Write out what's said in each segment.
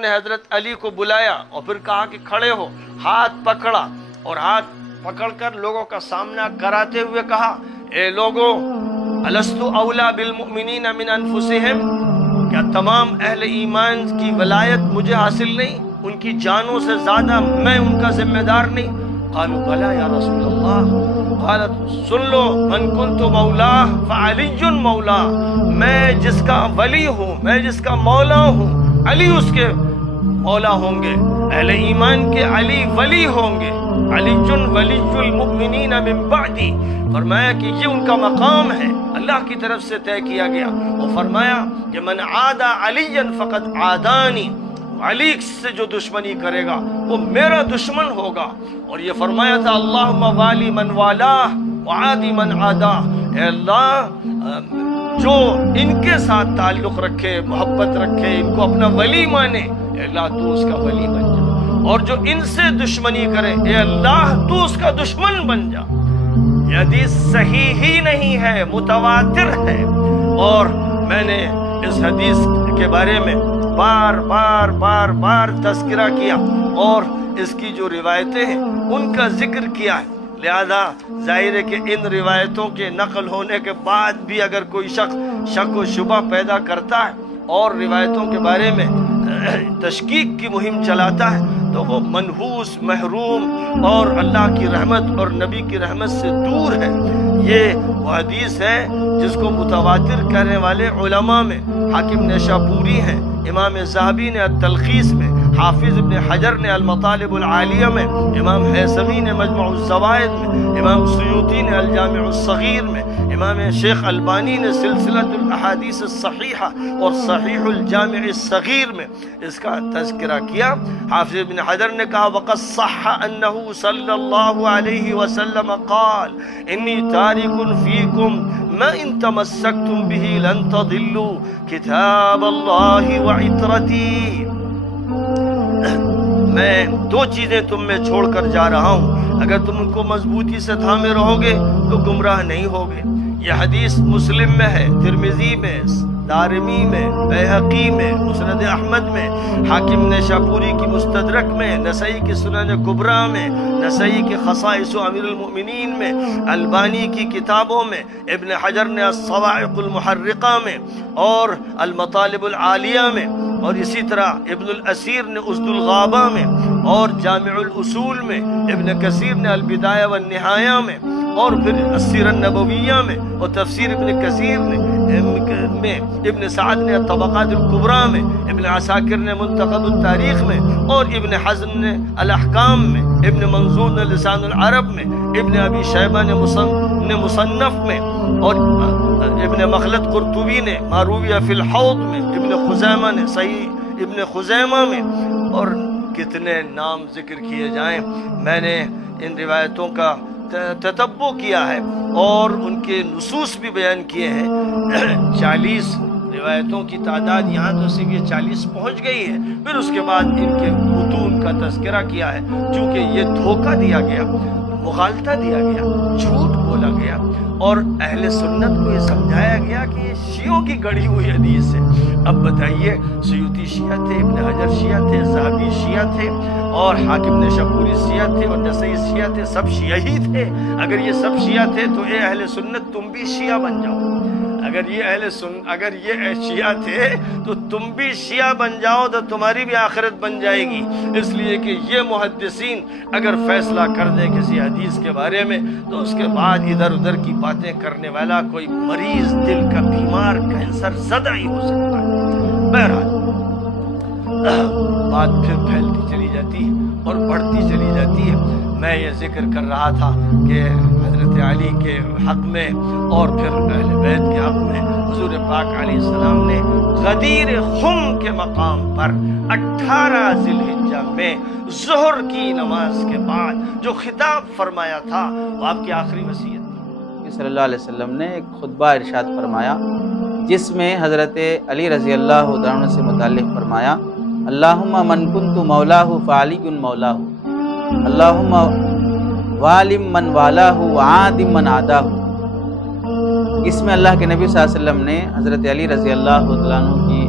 نے حضرت علی کو بلایا اور پھر کہا کہ کھڑے ہو، ہاتھ پکڑا اور ہاتھ پکڑ کر لوگوں کا سامنا کراتے ہوئے کہا اے لوگوں الستو اولا بالمؤمنین من انفسہم، کیا تمام اہل ایمان کی ولایت مجھے حاصل نہیں؟ ان کی جانوں سے زیادہ میں ان کا ذمہ دار نہیں؟ قالوا بلا یا رسول اللہ، قالت سن لو من کنت مولا فعلی مولا، میں جس کا ولی ہوں، میں جس کا مولا ہوں، علی اس کے مولا ہوں گے، اہل ایمان کے علی ولی ہوں گے، علی ولی المؤمنین من بعدی۔ فرمایا کہ یہ ان کا مقام ہے، اللہ کی طرف سے طے کیا گیا، اور فرمایا کہ من عاد علی فقد عادانی، علی سے جو دشمنی کرے گا وہ میرا دشمن ہوگا۔ اور یہ فرمایا تھا اللہم والی من والاہ وعادی من عاداہ، اے اللہ جو ان کے ساتھ تعلق رکھے، محبت رکھے، ان کو اپنا ولی مانے، اے اللہ تو اس کا ولی بن جا، اور جو ان سے دشمنی کرے اے اللہ تو اس کا دشمن بن جا۔ یہ حدیث صحیح ہی نہیں ہے، متواتر ہے، اور میں نے اس حدیث کے بارے میں بار تذکرہ کیا اور اس کی جو روایتیں ہیں ان کا ذکر کیا ہے۔ لہذا ظاہر ہے کہ ان روایتوں کے نقل ہونے کے بعد بھی اگر کوئی شخص شک و شبہ پیدا کرتا ہے اور روایتوں کے بارے میں تشکیک کی مہم چلاتا ہے تو وہ منحوس، محروم اور اللہ کی رحمت اور نبی کی رحمت سے دور ہے۔ یہ وہ حدیث ہے جس کو متواتر کہنے والے علماء میں حاکم نیشابوری ہیں، امام ذہبی نے التلخیص میں، حافظ ابن حجر نے المطالب العالیہ میں، امام حیثمی نے مجمع الزوائد میں، امام سیوطی نے الجامع الصغیر میں، امام شیخ البانی نے سلسلۃ الاحادیث الصحیحہ اور صحیح الجامع الصغیر میں اس کا تذکرہ کیا۔ حافظ ابن حجر نے کہا وقد صح انہ صلی اللہ علیہ وسلم قال انی تارک فیکم ما ان تمسکتم به لن تضلوا کتاب اللہ وعطرتی، میں دو چیزیں تم میں چھوڑ کر جا رہا ہوں، اگر تم ان کو مضبوطی سے تھامے رہو گے تو گمراہ نہیں ہوگے۔ یہ حدیث مسلم میں ہے، ترمذی میں، دارمی میں، بیہقی میں، مسند احمد میں، حاکم نیشابوری کی مستدرک میں، نسائی کی سنن کبریٰ میں، نسائی کی خصائص امیر المؤمنین میں، البانی کی کتابوں میں، ابن حجر نے الصواعق المحرقہ میں اور المطالب العالیہ میں، اور اسی طرح ابن الاسیر نے اسد الغابہ میں اور جامع الاصول میں، ابن کثیر نے البدایہ والنہایہ میں، اور پھر السیرہ النبویہ میں، اور تفسیر ابن کثیر میں، ابن سعد نے الطبقات الکبریٰ میں، ابن عساکر نے منتخب التاریخ میں، اور ابن حزم نے الاحکام میں، ابن منظور نے لسان العرب میں، ابن ابی شیبہ نے مصنف میں، اور ابن مخلد قرطبی نے مارویہ فی الحوض میں، ابن خزیمہ نے صحیح ابن خزیمہ میں، اور کتنے نام ذکر کیے جائیں۔ میں نے ان روایتوں کا تتبع کیا ہے اور ان کے نصوص بھی بیان کیے ہیں۔ 40 روایتوں کی تعداد یہاں تو صرف یہ 40 پہنچ گئی ہے، پھر اس کے بعد ان کے متون کا تذکرہ کیا ہے، چونکہ یہ دھوکہ دیا گیا، مغالطہ دیا گیا، جھوٹ بولا گیا، اور اہل سنت کو یہ سمجھایا گیا کہ یہ شیعوں کی گڑھی ہوئی حدیث ہے۔ اب بتائیے، سیوطی شیعہ تھے، ابن حجر شیعہ تھے، ذہبی شیعہ تھے، اور حاکم نیشابوری شیعہ تھے، اور نسائی شیعہ تھے، سب شیعہ ہی تھے۔ اگر یہ سب شیعہ تھے تو اے اہل سنت تم بھی شیعہ بن جاؤ، اگر یہ شیعہ تھے تو تم بھی شیعہ بن جاؤ تو تمہاری بھی آخرت بن جائے گی۔ اس لیے کہ یہ محدثین اگر فیصلہ کر دیں کسی حدیث کے بارے میں تو اس کے بعد ادھر ادھر کی باتیں کرنے والا کوئی مریض دل کا بیمار کینسر زدہ ہی ہو سکتا ہے۔ بہرحال بات پھر پھیلتی چلی جاتی ہے اور بڑھتی چلی جاتی ہے۔ میں یہ ذکر کر رہا تھا کہ حضرت علی کے حق میں اور پھر اہل بیت کے حق میں حضور پاک علیہ السلام نے غدیر خم کے مقام پر 18 ذی الحجہ میں ظہر کی نماز کے بعد جو خطاب فرمایا تھا وہ آپ کی آخری وصیت تھی۔ صلی اللہ علیہ وسلم نے ایک خطبہ ارشاد فرمایا جس میں حضرت علی رضی اللہ عنہ سے متعلق فرمایا اللہم من کنت مولاہ فعلی مولاہ، اللہم والم من والاہ وعادم من عاداہ۔ اس میں اللہ کے نبی صلی اللہ علیہ وسلم نے حضرت علی رضی اللہ عنہ کی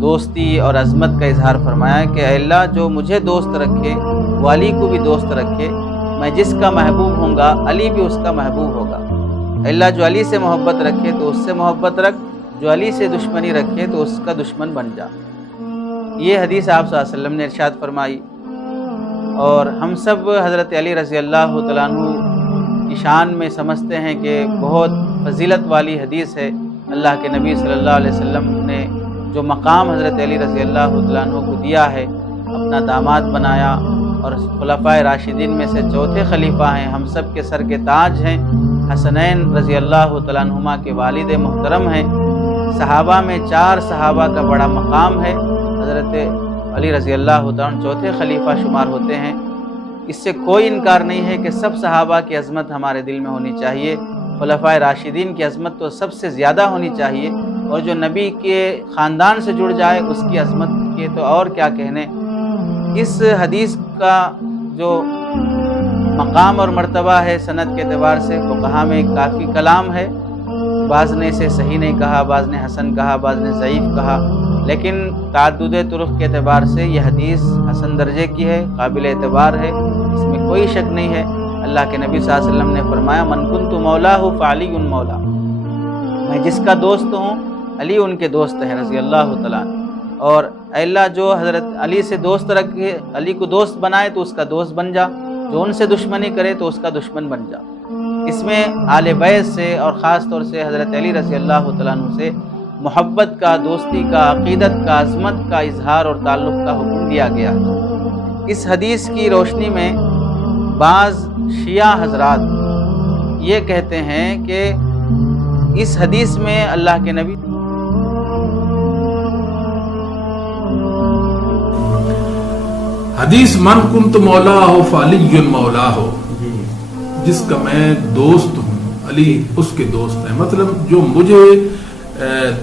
دوستی اور عظمت کا اظہار فرمایا کہ اے اللہ جو مجھے دوست رکھے وہ علی کو بھی دوست رکھے، میں جس کا محبوب ہوں گا علی بھی اس کا محبوب ہوگا۔ اے اللہ جو علی سے محبت رکھے تو اس سے محبت رکھ، جو علی سے دشمنی رکھے تو اس کا دشمن بن جا۔ یہ حدیث آپ صلی اللہ علیہ وسلم نے ارشاد فرمائی، اور ہم سب حضرت علی رضی اللہ تعالیٰ عنہ کی شان میں سمجھتے ہیں کہ بہت فضیلت والی حدیث ہے۔ اللہ کے نبی صلی اللہ علیہ وسلم نے جو مقام حضرت علی رضی اللہ تعالیٰ عنہ کو دیا ہے، اپنا داماد بنایا، اور خلفائے راشدین میں سے چوتھے خلیفہ ہیں، ہم سب کے سر کے تاج ہیں، حسنین رضی اللہ تعالیٰ عنہما کے والد محترم ہیں، صحابہ میں 4 صحابہ کا بڑا مقام ہے، حضرت علی رضی اللہ تعالیٰ عنہ چوتھے خلیفہ شمار ہوتے ہیں۔ اس سے کوئی انکار نہیں ہے کہ سب صحابہ کی عظمت ہمارے دل میں ہونی چاہیے، خلفائے راشدین کی عظمت تو سب سے زیادہ ہونی چاہیے، اور جو نبی کے خاندان سے جڑ جائے اس کی عظمت کے تو اور کیا کہنے۔ اس حدیث کا جو مقام اور مرتبہ ہے سند کے اعتبار سے فقہا میں کافی کلام ہے، بعض نے اسے صحیح نہیں کہا، بعض نے حسن کہا، بعض نے ضعیف کہا، لیکن تعدد طرق کے اعتبار سے یہ حدیث حسن درجے کی ہے، قابل اعتبار ہے، اس میں کوئی شک نہیں ہے۔ اللہ کے نبی صلی اللہ علیہ وسلم نے فرمایا من کنت مولاہ فعلی مولا، میں جس کا دوست ہوں علی ان کے دوست ہیں رضی اللہ تعالیٰ عنہ۔ اور اے اللہ جو حضرت علی سے دوست رکھے، علی کو دوست بنائے تو اس کا دوست بن جا، جو ان سے دشمنی کرے تو اس کا دشمن بن جا۔ اس میں آل بیت سے اور خاص طور سے حضرت علی رضی اللہ تعالیٰ عنہ سے محبت کا، دوستی کا، عقیدت کا، عظمت کا اظہار اور تعلق کا حکم دیا گیا۔ اس حدیث کی روشنی میں بعض شیعہ حضرات یہ کہتے ہیں کہ اس حدیث میں اللہ کے نبی حدیث من کنت مولا ہو فعلی مولا ہو، جس کا میں دوست ہوں علی اس کے دوست ہیں، مطلب جو مجھے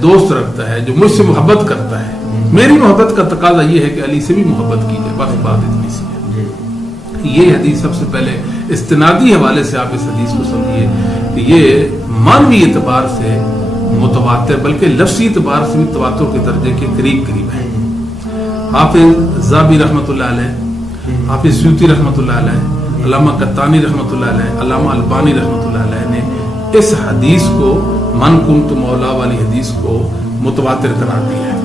دوست رکھتا ہے، جو مجھ سے محبت کرتا ہے، میری محبت کا تقاضا یہ ہے کہ علی سے بھی محبت کی جائے، بس بات اتنی سی ہے۔ یہ حدیث سب سے پہلے استنادی حوالے سے آپ اس حدیث کو سمجھیے کہ یہ مانوی اعتبار سے متواتر بلکہ لفظی اعتبار سے بھی تواتر کے درجے کے قریب قریب ہے۔ حافظ ذابی رحمۃ اللہ علیہ، حافظ سیوطی رحمۃ اللہ علیہ، علامہ قطانی رحمۃ اللہ علیہ، علامہ البانی رحمۃ اللہ علیہ نے اس حدیث کو من کنت مولا والی حدیث کو متواتر قرار دیا ہے۔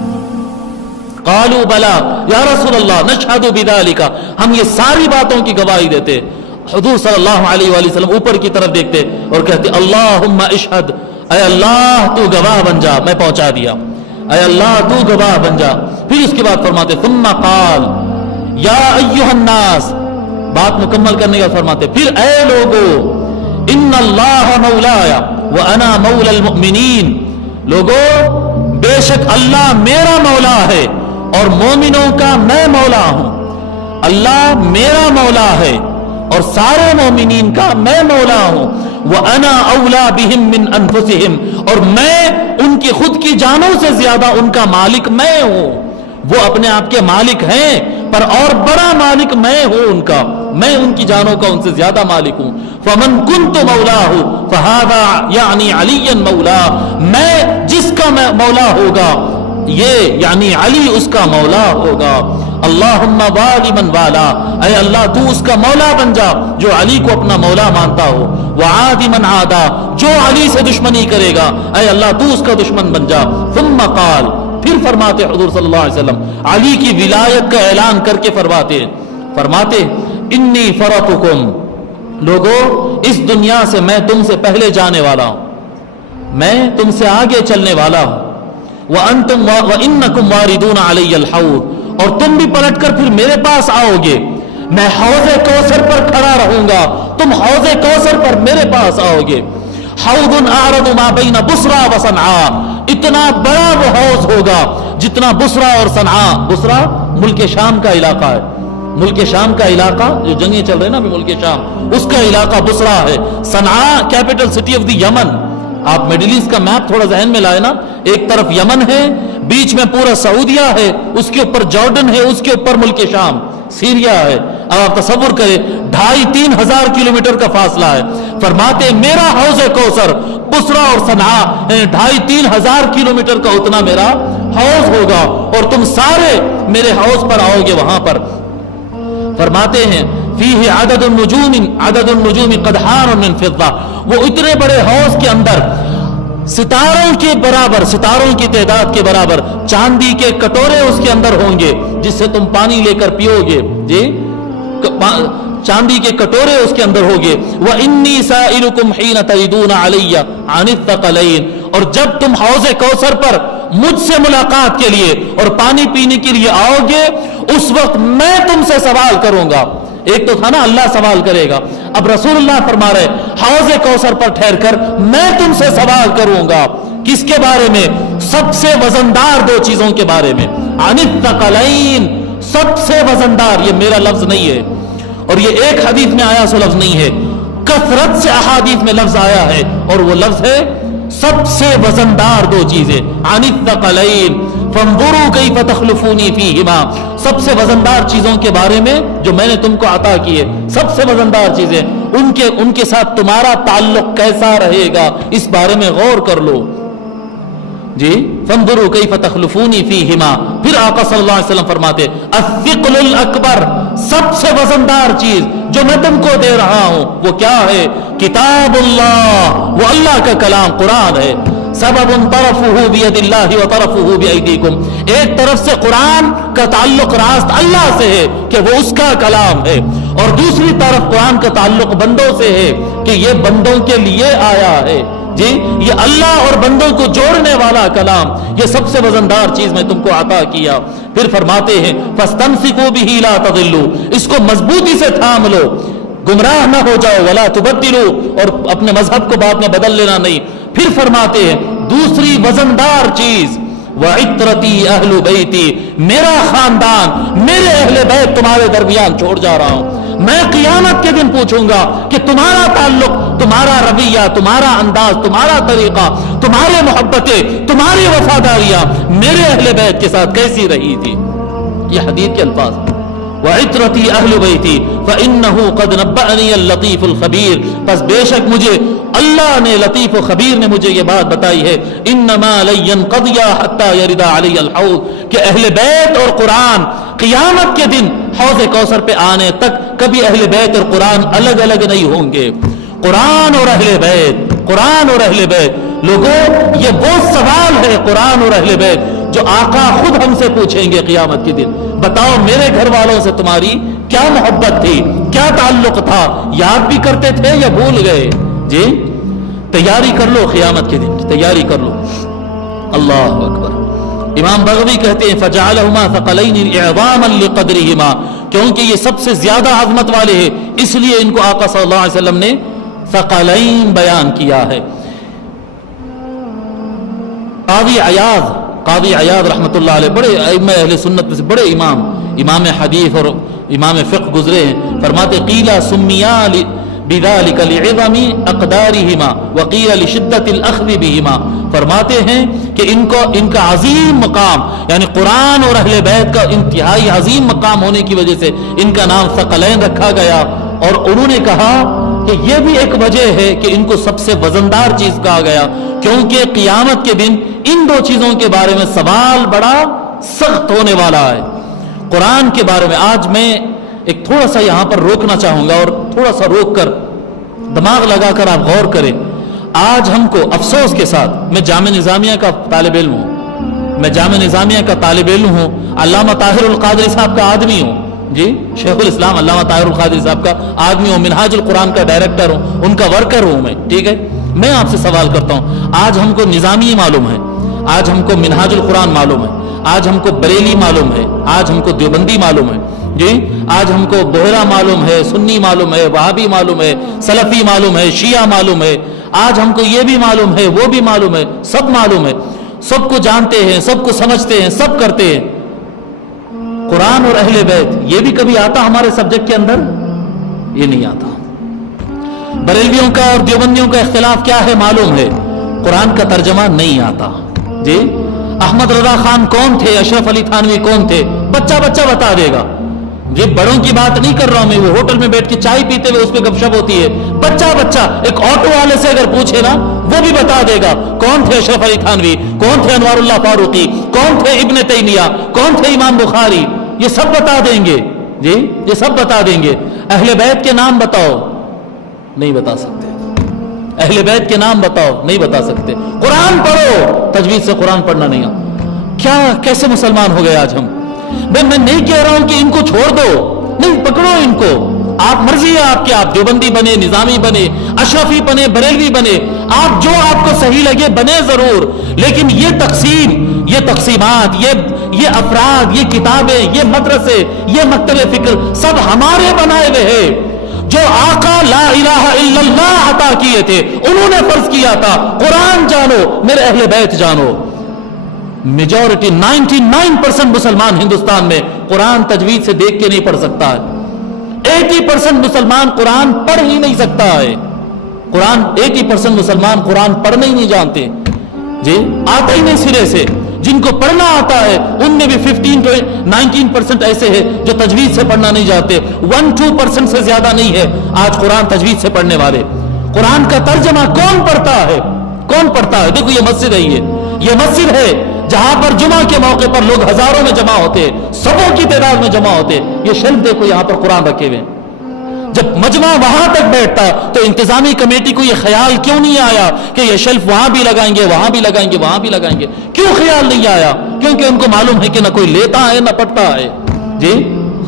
قالوا بلا یا رسول اللہ نشہد بذالک، ہم یہ ساری باتوں کی گواہی دیتے۔ حضور صلی اللہ علیہ وآلہ وسلم اوپر کی طرف دیکھتے اور کہتے اللہم اشہد، اے اللہ تو گواہ بن جا، میں پہنچا دیا، اے اللہ تو گواہ بن جا۔ پھر اس کے بعد فرماتے ثم قال یا ایھا الناس، بات مکمل کرنے کا فرماتے پھر اے لوگو ان اللہ مولایا وانا مولا المؤمنین، لوگو بے شک اللہ میرا مولا ہے اور مومنوں کا میں مولا ہوں۔ اللہ میرا مولا ہے اور سارے مومنین کا میں مولا ہوں۔ وَأَنَا أَوْلَى بِهِمْ مِنْ أَنفُسِهِمْ، اور میں ان کی خود کی جانوں سے زیادہ ان کا مالک میں ہوں۔ وہ اپنے آپ کے مالک ہیں پر اور بڑا مالک میں ہوں ان کا، میں ان کی جانوں کا ان سے زیادہ مالک ہوں۔ فَمَنْ كُنْتُ مَوْلَاهُ فَهَذَا یعنی عَلِيًّا مَوْلَا، میں جس کا مولا ہوگا یہ یعنی علی اس کا مولا ہوگا۔ اللہم والی من والا، اے اللہ تو اس کا مولا بن جا جو علی کو اپنا مولا مانتا ہو۔ وعادی من عادا، جو علی سے دشمنی کرے گا اے اللہ تو اس کا دشمن بن جا۔ ثم قال، پھر فرماتے حضور صلی اللہ علیہ وسلم علی کی ولایت کا اعلان کر کے فرماتے انی فرطکم، لوگو اس دنیا سے میں تم سے پہلے جانے والا ہوں، میں تم سے آگے چلنے والا ہوں۔ وَأَنْتُمْ وَإِنَّكُمْ وَارِدُونَ عَلَيَّ الْحَوْض، اور تم بھی پلٹ کر پھر میرے پاس آؤ گے، میں حوض کوثر پر کھڑا رہوں گا، تم حوض کوثر پر میرے پاس آؤ گے۔ حوض اعرض ما بین بصرہ و صنعاء، اتنا بڑا وہ حوض ہوگا جتنا بصرہ اور صنعاء، بصرہ ملک شام کا علاقہ ہے، ملک شام کا علاقہ جو جنگیں چل رہے نا ابھی ملک شام، اس کا علاقہ بصرہ ہے۔ صنعاء کیپٹل سٹی آف دی یمن، آپ میڈل ایسٹ کا میپ تھوڑا ذہن میں لائے نا، ایک طرف یمن ہے، بیچ میں پورا سعودیہ ہے، اس کے اوپر جارڈن ہے، اس کے اوپر ملک شام سیریا ہے۔ اب آپ تصور کریں 2,500-3 ہزار کلومیٹر کا فاصلہ ہے۔ فرماتے میرا حوض کوثر بصرہ اور صنعاء 2,500-3 ہزار کلومیٹر کا اتنا میرا حوض ہوگا اور تم سارے میرے حوض پر آؤ گے. وہاں پر فرماتے ہیں فیہ عدد النجوم قدحان من فضہ، وہ اتنے بڑے حوض کے اندر ستاروں کے برابر، ستاروں کی تعداد کے برابر چاندی کے کٹورے اس کے اندر ہوں گے جس سے تم پانی لے کر پیو گے. جی چاندی کے کٹورے اس کے اندر ہوگے. وَإِنِّي سَائِلُكُمْ حِينَ تَرِدُونَ عَلَيَّ عَنِ الثَّقَلَيْنِ، اور جب تم حوض کوثر پر مجھ سے ملاقات کے لیے اور پانی پینے کے لیے آؤ گے اس وقت میں تم سے سوال کروں گا. ایک تو تھا نا اللہ سوال کرے گا، اب رسول اللہ فرما رہے حوض کوثر پر ٹھہر کر میں تم سے سوال کروں گا. کس کے بارے میں؟ سب سے وزندار دو چیزوں کے بارے میں. عن الثقلین، سب سے وزندار، یہ میرا لفظ نہیں ہے اور یہ ایک حدیث میں آیا سو لفظ نہیں ہے، کثرت سے احادیث میں لفظ آیا ہے اور وہ لفظ ہے سب سے وزندار دو چیزیں. عن الثقلین فانظروا کیف تخلفونی فیہما، سب سے وزندار چیزوں کے بارے میں جو میں نے تم کو عطا کیے، سب سے وزندار چیزیں ان کے ساتھ تمہارا تعلق کیسا رہے گا اس بارے میں غور کر لو. جی فانظروا کیف تخلفونی فیہما. پھر آقا صلی اللہ علیہ وسلم فرماتے الثقل الاکبر، سب سے وزندار چیز جو میں تم کو دے رہا ہوں وہ کیا ہے؟ کتاب اللہ، وہ اللہ کا کلام قرآن ہے. سبب طرفہ بید اللہ و طرفہ بایدیکم، ایک طرف سے قرآن کا تعلق راست اللہ سے ہے کہ وہ اس کا کلام ہے اور دوسری طرف قرآن کا تعلق بندوں سے ہے کہ یہ بندوں کے لیے آیا ہے. جی یہ اللہ اور بندوں کو جوڑنے والا کلام، یہ سب سے وزندار چیز میں تم کو عطا کیا. پھر فرماتے ہیں فاستمسکوا بہ لا تضلوا، اس کو مضبوطی سے تھام لو، گمراہ نہ ہو جاؤ. ولا تبدلوا، اور اپنے مذہب کو بعد میں بدل لینا نہیں. پھر فرماتے ہیں دوسری وزندار چیز وعطرتی اہل بیتی، میرا خاندان، میرے اہل بیت تمہارے درمیان چھوڑ جا رہا ہوں. میں قیامت کے دن پوچھوں گا کہ تمہارا تعلق، تمہارا رویہ، تمہارا انداز، تمہارا طریقہ، تمہارے محبتیں، تمہاری وفاداریاں میرے اہل بیت کے ساتھ کیسی رہی تھی. یہ حدیث کے الفاظ. وعطرتی اہل بیتی فانہ قد نبأنی اللطیف الخبیر، پس بے شک مجھے اللہ نے، لطیف و خبیر نے مجھے یہ بات بتائی ہے انما لن ينقضي حتى يرد علی الحوض، کہ اہل بیت اور قرآن قیامت کے دن حوض کوثر پہ آنے تک کبھی اہل بیت اور قرآن الگ الگ نہیں ہوں گے. قرآن اور اہل بیت، قرآن اور اہل بیت. لوگوں یہ وہ سوال ہے قرآن اور اہل بیت جو آقا خود ہم سے پوچھیں گے قیامت کے دن. بتاؤ میرے گھر والوں سے تمہاری کیا محبت تھی، کیا تعلق تھا، یاد بھی کرتے تھے یا بھول گئے؟ جی تیاری کر لو قیامت کے دن، تیاری کر لو. اللہ اکبر. امام بغوی کہتے ہیں فجعلہما ثقلین اعظاما لقدرہما، کیونکہ یہ سب سے زیادہ عظمت والے ہیں اس لیے ان کو آقا صلی اللہ علیہ وسلم نے ثقلین بیان کیا ہے. قاضی عیاض رحمۃ اللہ علیہ بڑے ائمہ اہل سنت میں سے بڑے امام حدیث اور امام فقہ گزرے ہیں. فرماتے قیل سمیا بذلک لعظم اقدارہما وقیل لشدت الاخذ بہما. فرماتے ہیں کہ ان کا عظیم مقام، یعنی قرآن اور اہل بیت کا انتہائی عظیم مقام ہونے کی وجہ سے ان کا نام ثقلین رکھا گیا. اور انہوں نے کہا کہ یہ بھی ایک وجہ ہے کہ ان کو سب سے وزندار چیز کہا گیا کیونکہ قیامت کے دن ان دو چیزوں کے بارے میں سوال بڑا سخت ہونے والا ہے. قرآن کے بارے میں آج میں ایک تھوڑا سا یہاں پر روکنا چاہوں گا اور تھوڑا سا روک کر دماغ لگا کر آپ غور کریں. آج ہم کو افسوس کے ساتھ، میں جامعہ نظامیہ کا طالب علم ہوں، میں جامعہ نظامیہ کا طالب علم ہوں، علامہ طاہر القادری صاحب کا آدمی ہوں. جی شیخ الاسلام علامہ طاہر القادری صاحب کا آدمی ہوں، منہاج القرآن کا ڈائریکٹر ہوں، ان کا ورکر ہوں میں. ٹھیک ہے، میں آپ سے سوال کرتا ہوں، آج ہم کو نظامی معلوم ہے، آج ہم کو منہاج القرآن معلوم ہے، آج ہم کو بریلی معلوم ہے، آج ہم کو دیوبندی معلوم ہے، جی آج ہم کو بحیرہ معلوم ہے، سنی معلوم ہے، وہابی معلوم ہے، سلفی معلوم ہے، شیعہ معلوم ہے، آج ہم کو یہ بھی معلوم ہے، وہ بھی معلوم ہے، سب معلوم ہے، سب کو جانتے ہیں، سب کو سمجھتے ہیں، سب کرتے ہیں. قرآن اور اہل بیت یہ بھی کبھی آتا ہمارے سبجیکٹ کے اندر؟ یہ نہیں آتا. بریلویوں کا اور دیوبندیوں کا اختلاف کیا ہے معلوم ہے، قرآن کا ترجمہ نہیں آتا. جی احمد رضا خان کون تھے، اشرف علی تھانوی کون تھے، بچہ بتا دے گا. یہ بڑوں کی بات نہیں کر رہا ہوں میں، وہ ہوٹل میں بیٹھ کے چائے پیتے ہوئے اس پہ گپ شپ ہوتی ہے. بچہ ایک آٹو والے سے اگر پوچھے نا وہ بھی بتا دے گا کون تھے اشرف علی تھانوی، کون تھے انوار اللہ فاروقی، کون تھے ابن تیمیہ، کون تھے امام بخاری، یہ سب بتا دیں گے جی، یہ سب بتا دیں گے۔ اہل بیت کے نام بتاؤ، نہیں بتا سکتے۔ اہل بیت کے نام بتاؤ، نہیں بتا سکتے۔ قرآن پڑھو، تجوید سے قرآن پڑھنا نہیں آتا۔ کیا کیسے مسلمان ہو گئے آج ہم؟ میں نہیں کہہ رہا ہوں کہ ان کو چھوڑ دو، نہیں، پکڑو ان کو، آپ مرضی ہے آپ کے، آپ دیوبندی بنے، نظامی بنے، اشرفی بنے، بریلوی بنے، آپ جو آپ کو صحیح لگے بنے ضرور، لیکن یہ تقسیم، یہ تقسیمات، یہ افراد، یہ کتابیں، یہ مدرسے، یہ مکتب فکر سب ہمارے بنائے ہوئے ہیں۔ جو آقا لا الہ الا اللہ عطا کیے تھے انہوں نے فرض کیا تھا قرآن جانو، میرے اہل بیت جانو۔ میجورٹی 99% مسلمان ہندوستان میں قرآن تجوید سے دیکھ کے نہیں پڑھ سکتا ہے۔ 80% مسلمان قرآن پڑھ ہی نہیں سکتا ہے۔ قرآن 80% مسلمان قرآن پڑھنے ہی نہیں جانتے جی، آتا ہی نہیں سرے سے۔ جن کو پڑھنا آتا ہے ان میں بھی 15-19% ایسے ہیں جو تجوید سے پڑھنا نہیں جانتے۔ 1-2% سے زیادہ نہیں ہے آج قرآن تجوید سے پڑھنے والے۔ قرآن کا ترجمہ کون پڑھتا ہے؟ کون پڑھتا ہے؟ دیکھو یہ مسجد ہے، یہ مسجد ہے جہاں پر جمعہ کے موقع پر لوگ ہزاروں میں جمع ہوتے، سبوں کی تعداد میں جمع ہوتے۔ یہ شیلف دیکھو یہاں پر قرآن رکھے ہوئے۔ جب مجمع وہاں تک بیٹھتا تو انتظامی کمیٹی کو یہ خیال کیوں نہیں آیا کہ یہ شیلف وہاں بھی لگائیں گے، وہاں بھی لگائیں گے، وہاں بھی لگائیں گے؟ کیوں خیال نہیں آیا؟ کیونکہ ان کو معلوم ہے کہ نہ کوئی لیتا ہے نہ پڑھتا ہے جی۔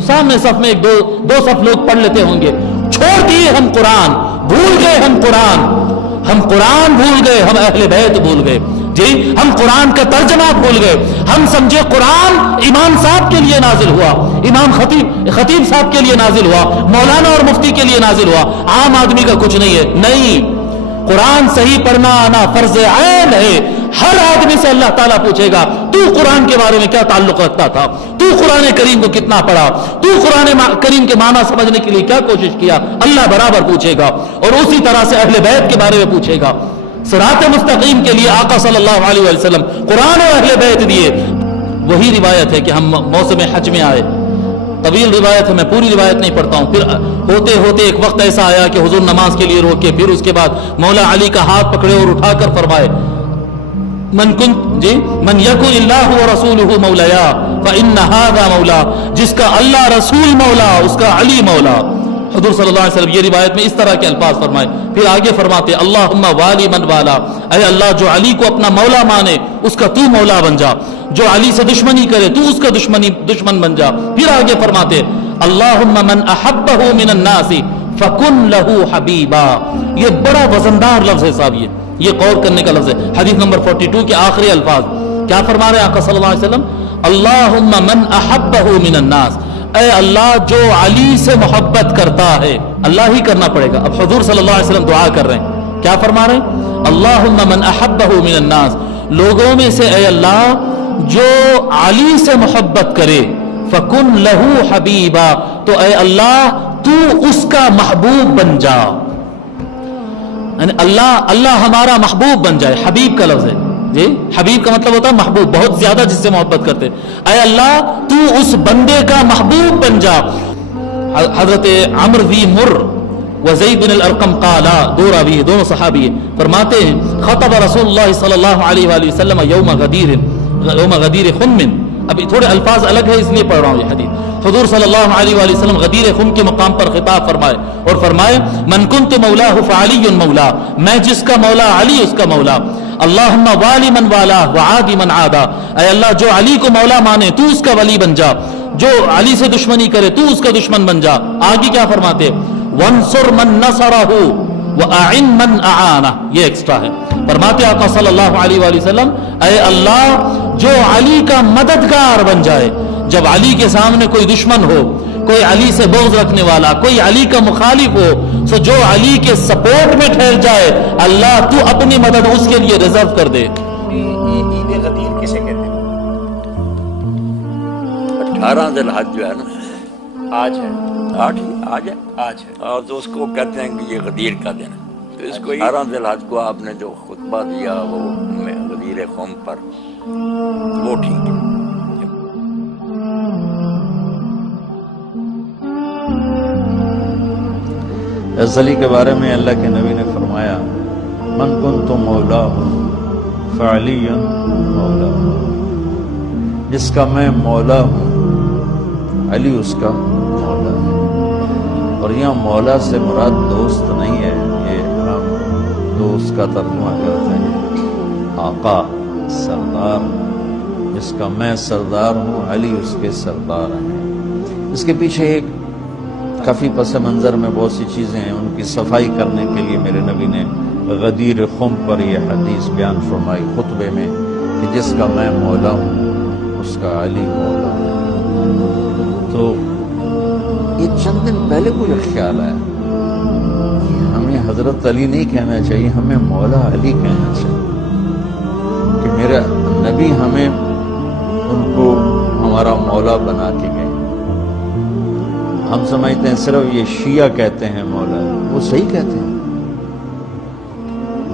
سامنے صف میں ایک دو صف لوگ پڑھ لیتے ہوں گے۔ چھوڑ دیے ہم قرآن، بھول گئے ہم قرآن بھول گئے، ہم اہل بیت بھول گئے جی، ہم قرآن کا ترجمہ بھول گئے۔ ہم سمجھے قرآن امام صاحب کے لیے نازل ہوا، امام خطیب صاحب کے لیے نازل ہوا، مولانا اور مفتی کے لیے نازل ہوا، عام آدمی کا کچھ نہیں ہے۔ نہیں، قرآن صحیح پڑھنا آنا فرض عین ہے۔ ہر آدمی سے اللہ تعالیٰ پوچھے گا تو قرآن کے بارے میں کیا تعلق رکھتا تھا، تو قرآن کریم کو کتنا پڑھا، تو قرآن کریم کے معنی سمجھنے کے لیے کیا کوشش کیا، اللہ برابر پوچھے گا۔ اور اسی طرح سے اہل بیت کے بارے میں پوچھے گا۔ صراط مستقیم کے لیے آقا صلی اللہ علیہ وسلم قرآن اور اہل بیت دیے۔ وہی روایت ہے کہ ہم موسم حج میں آئے، طویل روایت ہے، میں پوری روایت نہیں پڑھتا ہوں۔ پھر ہوتے ہوتے ایک وقت ایسا آیا کہ حضور نماز کے لیے روکے، پھر اس کے بعد مولا علی کا ہاتھ پکڑے اور اٹھا کر فرمائے من یکن اللہ ورسولہ مولایا فإن ھذا مولا، جس کا اللہ رسول مولا اس کا علی مولا۔ حضور صلی اللہ علیہ وسلم یہ روایت میں اس طرح کے الفاظ فرمائے۔ پھر آگے فرماتے اللہم والی من والا، اے اللہ جو علی کو اپنا مولا مانے اس کا تو مولا بن جا، جو علی سے دشمنی کرے تو اس کا دشمن بن جا۔ پھر آگے فرماتے اللہم من احبہ من الناس فکن لہو حبیبا۔ یہ بڑا وزندار لفظ ہے صاحب، یہ غور کرنے کا لفظ ہے۔ حدیث نمبر 42 کے آخری الفاظ کیا فرما رہے ہیں آقا صلی اللہ علیہ وسلم؟ اللہم من احبہ من الناس، اے اللہ جو علی سے محبت کرتا ہے، اللہ ہی کرنا پڑے گا۔ اب حضور صلی اللہ علیہ وسلم دعا کر رہے ہیں، کیا فرما رہے ہیں؟ اللہم من احبہ من الناس، لوگوں میں سے اے اللہ جو علی سے محبت کرے، فکن لہو حبیبا، تو اے اللہ تو اس کا محبوب بن جا، یعنی اللہ ہمارا محبوب بن جائے۔ حبیب کا لفظ ہے جی، حبیب کا مطلب ہوتا ہے محبوب، بہت زیادہ جس سے محبت کرتے۔ اے اللہ تو اس بندے کا محبوب بن جا۔ حضرت عمرو بن مر و زید بن الارقم قالا، دو راوی ہیں، دونوں صحابی ہیں، فرماتے ہیں خطب رسول اللہ صلی اللہ علیہ وآلہ وسلم یوم غدیر خم۔ ابھی تھوڑے الفاظ الگ ہے اس لیے پڑھ رہا ہوں یہ حدیث۔ حضور صلی اللہ علیہ وآلہ وسلم غدیر خم کے مقام پر خطاب فرمائے اور فرمائے من کنت مولاہ فعلی مولا، میں جس کا مولا علی اس کا مولا۔ اللہم والی من والا وعادی من عادا، اے اللہ جو علی کو مولا مانے تو اس کا ولی بن جا، جو علی سے دشمنی کرے تو اس کا دشمن بن جا۔ آگے کیا فرماتے وانصر من نصرہ وَأَعِنْ مَنْ أَعَانَهُ، یہ ایکسٹرا ہے۔ فرماتے آقا صلی اللہ علیہ وآلہ وسلم اے اللہ جو علی کا مددگار بن جائے، جب علی کے سامنے کوئی دشمن ہو، کوئی علی سے بغض رکھنے والا، کوئی علی کا مخالف ہو، تو جو علی کے سپورٹ میں ٹھہر جائے اللہ تو اپنی مدد اس کے لیے ریزرو کر دے۔ عید غدیر کسے کہتے ہیں؟ 18 ذی الحج جو ہے نا، آج ہے، آج ہے، اور تو اس کو کہتے ہیں کہ یہ غدیر کا دن ہے۔ تو اس کو 18 ذی الحج کو آپ نے جو خطبہ دیا وہ غدیر قوم پر، وہ ٹھیک ہے۔ حضرت علی کے بارے میں اللہ کے نبی نے فرمایا من کنت مولاہ فعلی مولا، جس کا میں مولا ہوں علی اس کا مولا ہے۔ اور یہاں مولا سے مراد دوست نہیں ہے، یہ ہم دوست کا ترجمہ کرتے ہیں، آقا سردار، جس کا میں سردار ہوں علی اس کے سردار ہیں۔ اس کے پیچھے ایک کافی پس منظر میں بہت سی چیزیں ہیں، ان کی صفائی کرنے کے لیے میرے نبی نے غدیر خم پر یہ حدیث بیان فرمائی خطبے میں کہ جس کا میں مولا ہوں اس کا علی مولا ہے۔ تو یہ چند دن پہلے مجھے خیال آیا کہ ہمیں حضرت علی نہیں کہنا چاہیے، ہمیں مولا علی کہنا چاہیے، کہ میرا نبی ہمیں ان کو ہمارا مولا بنا کے گئے۔ ہم سمجھتے ہیں صرف یہ شیعہ کہتے ہیں مولا، وہ صحیح کہتے ہیں،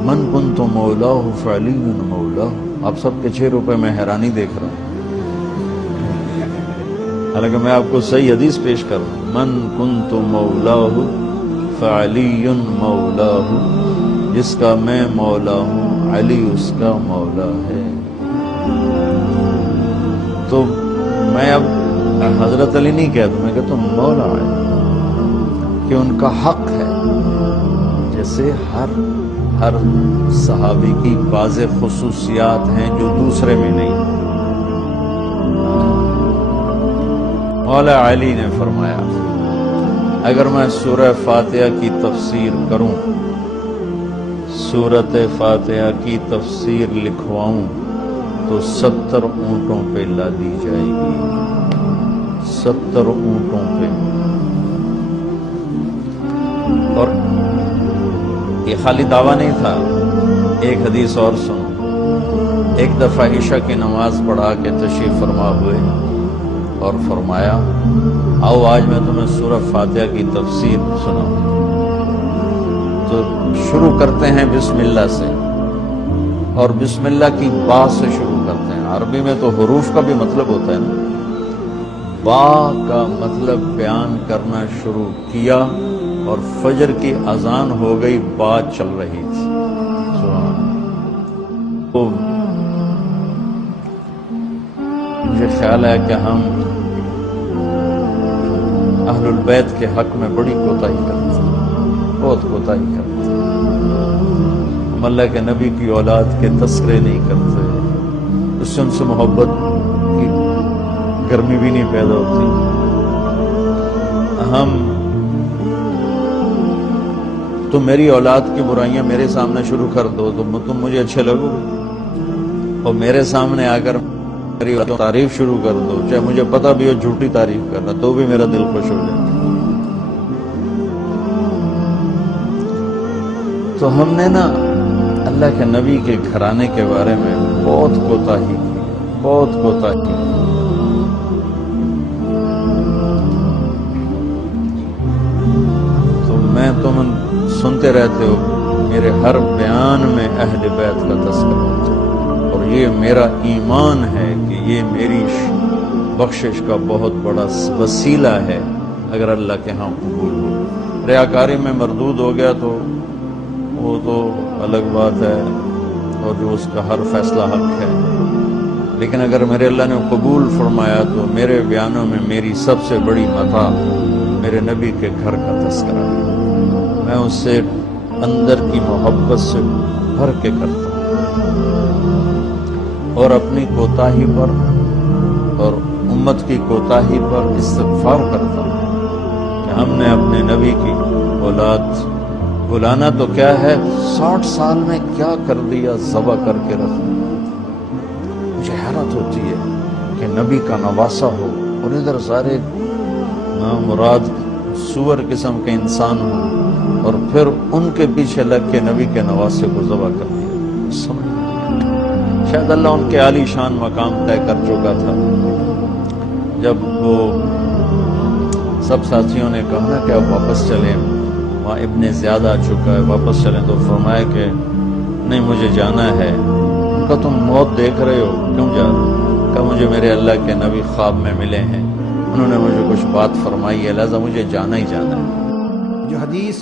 من کنت مولاہ فعلی مولاہ۔ آپ سب کے 6 روپے میں حیرانی دیکھ رہا ہوں، حالانکہ میں آپ کو صحیح حدیث پیش کر رہا ہوں، من کنت مولاہ فعلی مولاہ، جس کا میں مولا ہوں علی اس کا مولا ہے۔ تو میں اب حضرت علی نہیں کہتا، میں کہتا ہوں مولا ہے، کہ ان کا حق ہے، جیسے ہر صحابی کی بعض خصوصیات ہیں جو دوسرے میں نہیں۔ مولا علی نے فرمایا اگر میں سورہ فاتحہ کی تفسیر کروں، سورۃ فاتحہ کی تفسیر لکھواؤں تو 70 اونٹوں پہ لادی جائے گی، 70 اونٹوں پہ۔ اور یہ خالی دعویٰ نہیں تھا، ایک حدیث اور سن، ایک دفعہ عشاء کی نماز پڑھا کے تشریف فرما ہوئے اور فرمایا آؤ آج میں تمہیں سورہ فاتحہ کی تفسیر سناؤں۔ تو شروع کرتے ہیں بسم اللہ سے، اور بسم اللہ کی با سے شروع کرتے ہیں۔ عربی میں تو حروف کا بھی مطلب ہوتا ہے نا، با کا مطلب بیان کرنا شروع کیا، اور فجر کی اذان ہو گئی، بات چل رہی تھی۔ تو مجھے خیال ہے کہ ہم اہل البیت کے حق میں بڑی کوتاہی کرتے ہیں، بہت کوتاہی کرتے ہیں۔ ہم اللہ کے نبی کی اولاد کے تذکرے نہیں کرتے، اس سے ان سے محبت کی گرمی بھی نہیں پیدا ہوتی۔ ہم تم میری اولاد کی برائیاں میرے سامنے شروع کر دو تو تم مجھے اچھے لگو گے، اور میرے سامنے آ کر میری تعریف شروع کر دو، چاہے مجھے پتہ بھی ہو جھوٹی تعریف کرنا، تو بھی میرا دل خوش ہو جائے۔ تو ہم نے نا اللہ کے نبی کے گھرانے کے بارے میں بہت کوتاہی کی، بہت کوتاہی کی۔ تو میں تم سنتے رہتے ہو، میرے ہر بیان میں اہل بیت کا تذکرہ ہوتا ہے، اور یہ میرا ایمان ہے کہ یہ میری بخشش کا بہت بڑا وسیلہ ہے اگر اللہ کے ہاں قبول ہو۔ ریاکاری میں مردود ہو گیا تو وہ تو الگ بات ہے، اور جو اس کا ہر فیصلہ حق ہے، لیکن اگر میرے اللہ نے قبول فرمایا تو میرے بیانوں میں میری سب سے بڑی متاع میرے نبی کے گھر کا تذکرہ ہے۔ میں اس سے اندر کی محبت سے بھر کے کرتا ہوں، اور اپنی کوتاہی پر اور امت کی کوتاہی پر استغفار کرتا ہوں کہ ہم نے اپنے نبی کی اولاد بلانا تو کیا ہے، 60 سال میں کیا کر دیا، ذبح کر کے رکھ دیا۔ مجھے حیرت ہوتی ہے کہ نبی کا نواسا ہو اور ادھر سارے نامراد سور قسم کے انسان ہوں، اور پھر ان کے پیچھے لگ کے نبی کے نواسے کو ذبح کر دیا۔ سمجھ شاید اللہ ان کے عالی شان مقام طے کر چکا تھا۔ جب وہ سب ساتھیوں نے کہا نا کہ اب واپس چلیں، وہاں ابن زیاد آ چکا ہے، واپس چلیں، تو فرمایا کہ نہیں مجھے جانا ہے۔ ان کا تم موت دیکھ رہے ہو، کیوں جا رہے ہو؟ کہ مجھے میرے اللہ کے نبی خواب میں ملے ہیں، انہوں نے مجھے کچھ بات فرمائی ہے، لہذا مجھے جانا ہی جانا ہے۔ جو حدیث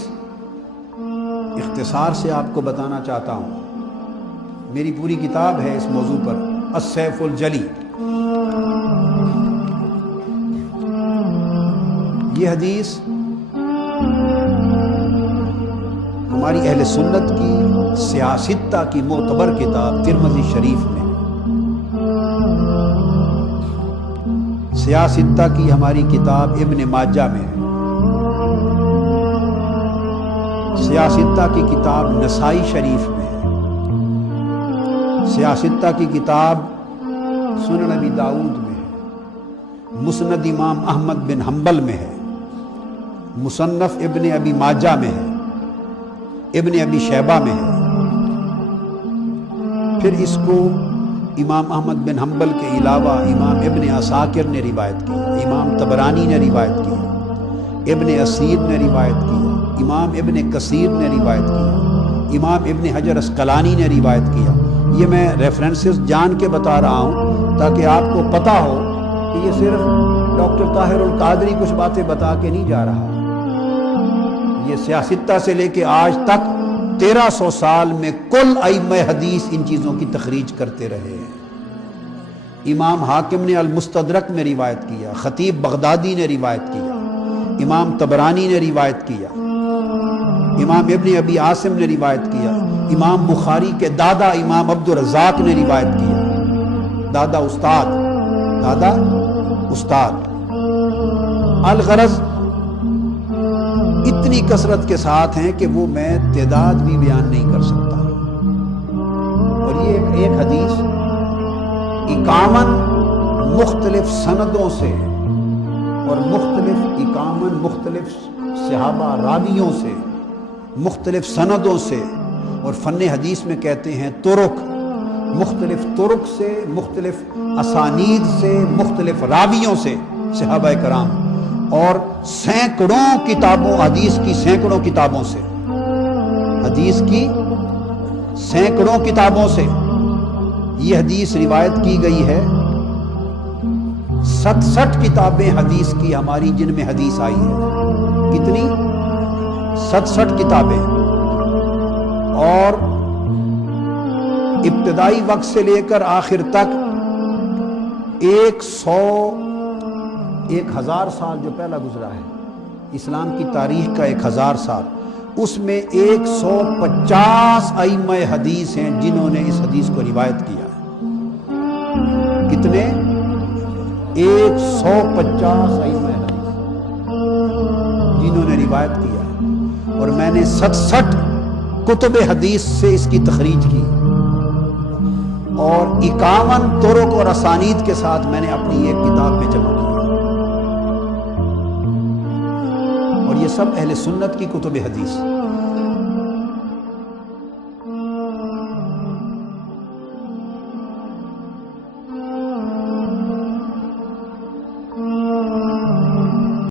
اختصار سے آپ کو بتانا چاہتا ہوں، میری پوری کتاب ہے اس موضوع پر، السیف الجلی۔ یہ حدیث ہماری اہل سنت کی سیاستہ کی معتبر کتاب ترمذی شریف میں، سیاستہ کی ہماری کتاب ابن ماجہ میں ہے، سیاستہ کی کتاب نسائی شریف میں ہے، سیاستہ کی کتاب سنن ابی داؤد میں ہے، مسند امام احمد بن حنبل میں ہے، مصنف ابن ابی ماجہ میں ہے، ابن ابی شیبہ میں ہے۔ پھر اس کو امام احمد بن حنبل کے علاوہ امام ابن عساکر نے روایت کی، امام طبرانی نے روایت کی، ابن اسیر نے روایت کی، امام ابن کثیر نے روایت کیا، امام ابن حجر اسقلانی نے روایت کیا۔ یہ میں ریفرنسز جان کے بتا رہا ہوں تاکہ آپ کو پتہ ہو کہ یہ صرف ڈاکٹر طاہر القادری کچھ باتیں بتا کے نہیں جا رہا، یہ سیاستہ سے لے کے آج تک 1300 سال میں کل ائمہ حدیث ان چیزوں کی تخریج کرتے رہے ہیں۔ امام حاکم نے المستدرک میں روایت کیا، خطیب بغدادی نے روایت کیا، امام طبرانی نے روایت کیا، امام ابن ابی عاصم نے روایت کیا، امام بخاری کے دادا امام عبد الرزاق نے روایت کیا، دادا استاد۔ الغرض اتنی کثرت کے ساتھ ہیں کہ وہ میں تعداد بھی بیان نہیں کر سکتا۔ اور یہ ایک حدیث 51 مختلف سندوں سے اور مختلف صحابہ راویوں سے، مختلف سندوں سے، اور فن حدیث میں کہتے ہیں مختلف طرق سے، مختلف اسانید سے، مختلف راویوں سے صحابہ کرام، اور سینکڑوں کتابوں، حدیث کی سینکڑوں کتابوں سے یہ حدیث روایت کی گئی ہے۔ 67 کتابیں حدیث کی ہماری جن میں حدیث آئی ہے، کتنی؟ 67 کتابیں، اور ابتدائی وقت سے لے کر آخر تک 1000 سال جو پہلا گزرا ہے اسلام کی تاریخ کا، 1000 سال، اس میں 150 ائمہ حدیث ہیں جنہوں نے اس حدیث کو روایت کیا ہے۔ کتنے؟ 150 ائمہ حدیث جنہوں نے روایت کیا ہے، اور میں نے 67 کتب حدیث سے اس کی تخریج کی، اور 51 طرق اور اسانید کے ساتھ میں نے اپنی ایک کتاب میں جمع کی، اور یہ سب اہل سنت کی کتب حدیث۔